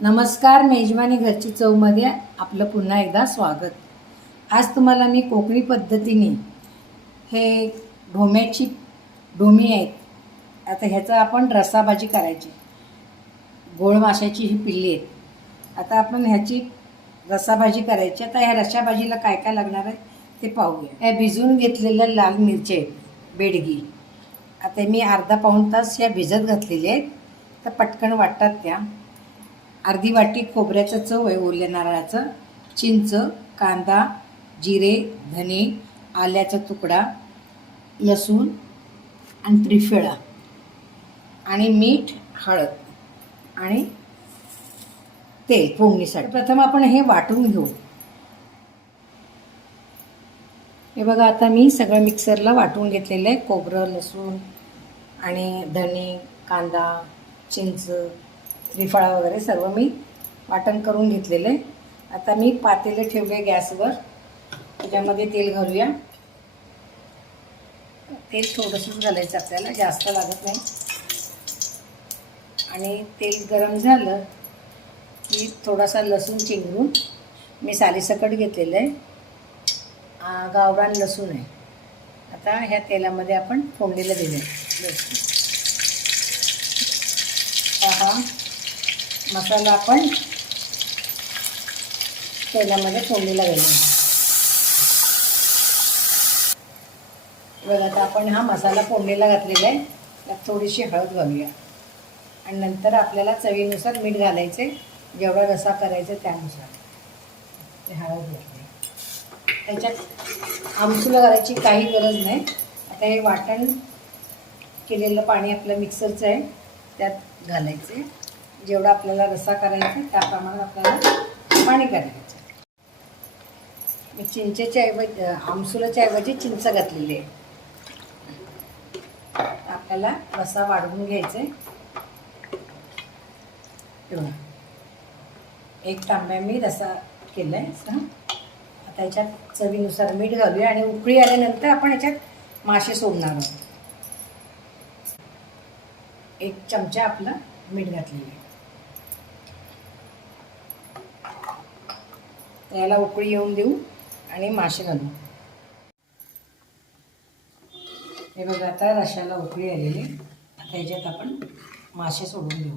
नमस्कार मेजवानी घरची चवमध्ये आपलं पुन्हा एकदा स्वागत. आज तुम्हाला मी कोकणी पद्धतीने हे ढोम्याची ढोमी आहेत. आता ह्याचं आपण रसाभाजी करायची. गोळ माशाची ही पिल्ली आहेत. आता आपण ह्याची रस्साभाजी करायची. आता ह्या रसाभाजीला काय काय लागणार आहे ते पाहूया. ह्या भिजवून घेतलेल्या लाल मिरच्या आहेत बेडगी. आता मी अर्धा पाऊण तास ह्या भिजत घातलेल्या आहेत. तर पटकन वाटतात त्या. अर्धी वाटी खोबऱ्याचं चव आहे ओल्या नारळाचं. चिंच कांदा जिरे धने आल्याचा तुकडा लसूण आणि त्रिफळा. आणि मीठ हळद. आणि तेल फोडणीसाठी. प्रथम आपण हे वाटून घेऊ. हे बघा आता मी सगळं मिक्सरला वाटून घेतलेलं आहे. खोबरं लसूण आणि धने कांदा चिंच त्रिफळा वगैरे सर्व मी वाटण करून घेतलेलं. आहे आता मी पातेले ठेवले गॅसवर. त्याच्यामध्ये तेल घालूया. तेल थोडंसंच घालायचं आपल्याला जास्त लागत नाही. आणि तेल गरम झालं की थोडासा लसूण चिंगरून मी सालीसकट घेतलेलं आहे. गावरान लसूण आहे. आता ह्या तेलामध्ये आपण फोडणीला दिलं लसूण. हा मसाला आपण तेलामध्ये फोडणीला गेला बघा आता आपण हा मसाला फोडणीला घातलेला आहे. त्यात थोडीशी हळद घालूया. आणि नंतर आपल्याला चवीनुसार मीठ घालायचे जेवढा रसा करायचा त्यानुसार. ते हळद घातले त्याच्यात आमसूला घालायची काही गरज नाही. आता हे वाटण केलेलं पाणी आपलं मिक्सरचं आहे. त्यात घालायचे. जेवढा आपल्याला रसा करायचा त्याप्रमाणे आपल्याला पाणी करायचं मी चिंचेच्या ऐवजी आमसुलाच्या ऐवजी चिंच घातलेली आहे. आपल्याला रसा वाढवून घ्यायचा आहे. एक तांब्या मी रसा केला आहे आता याच्यात चवीनुसार मीठ घालूया आणि उकळी आल्यानंतर आपण याच्यात मासे सोडणार आहोत. एक चमचा आपला मीठ घातलेलं आहे. तर याला उकळी येऊन देऊ आणि मासे घालू. हे बघा आता रशाला उकळी आलेली आता याच्यात आपण मासे सोडून देऊ.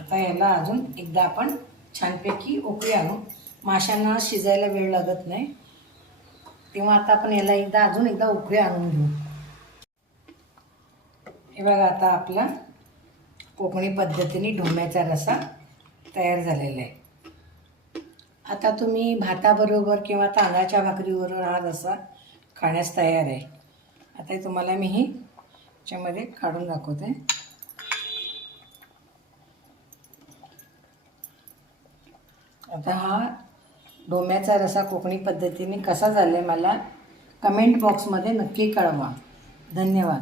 आता याला अजून एकदा आपण छानपैकी उकळी आणू. माशांना शिजायला वेळ लागत नाही. तेव्हा आता आपण याला एकदा अजून एकदा उकळी आणून घेऊ. हे बघा आता आपला कोकणी पद्धतीने ढोम्याचा रसा तयार झालेला आहे. आता तुम्ही भाताबरोबर किंवा तांदळाच्या भाकरीबरोबर हा रसा खाण्यास तयार आहे. आता तुम्हाला मी ही याच्यामध्ये काढून दाखवते. आता हा डोम्याचा रसा कोकणी पद्धतीने कसा झाला आहे मला कमेंट बॉक्समध्ये नक्की कळवा. धन्यवाद.